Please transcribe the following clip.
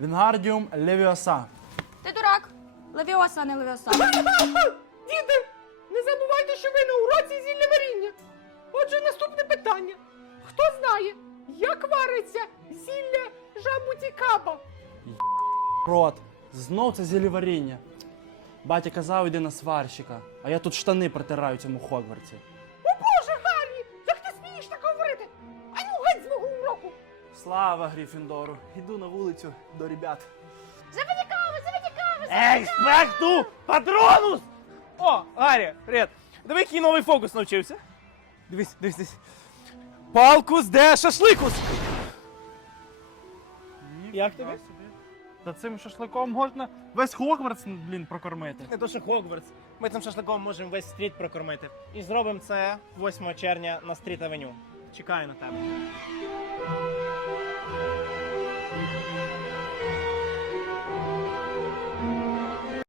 Вінгардіум левіоса. Ти дурак. Левіоса, а не левіоса. Діти, не забувайте, що ви на уроці зілля варіння. Отже, наступне питання. Хто знає, як вариться зілля жабуті-каба? Рот. Знов це зіліваріння. Батя казав, іди на сварщика, а я тут штани протираю цьому Хогвартсі. О Боже, Гаррі! Як ти смієш так говорити? Ану, геть з мого уроку! Слава Гріфіндору. Іду на вулицю до ребят. Експекту патронус! О, Гаррі, привіт. Диви, який новий фокус навчився. Дивись, дивись, дивись. Палкус де шашликус. Як тобі? Та цим шашликом можна весь Хогвартс, блін, прокормити. Не то, що Хогвартс. Ми цим шашликом можемо весь стріт прокормити. І зробимо це 8 червня на Стріт Авеню. Чекаю на тебе.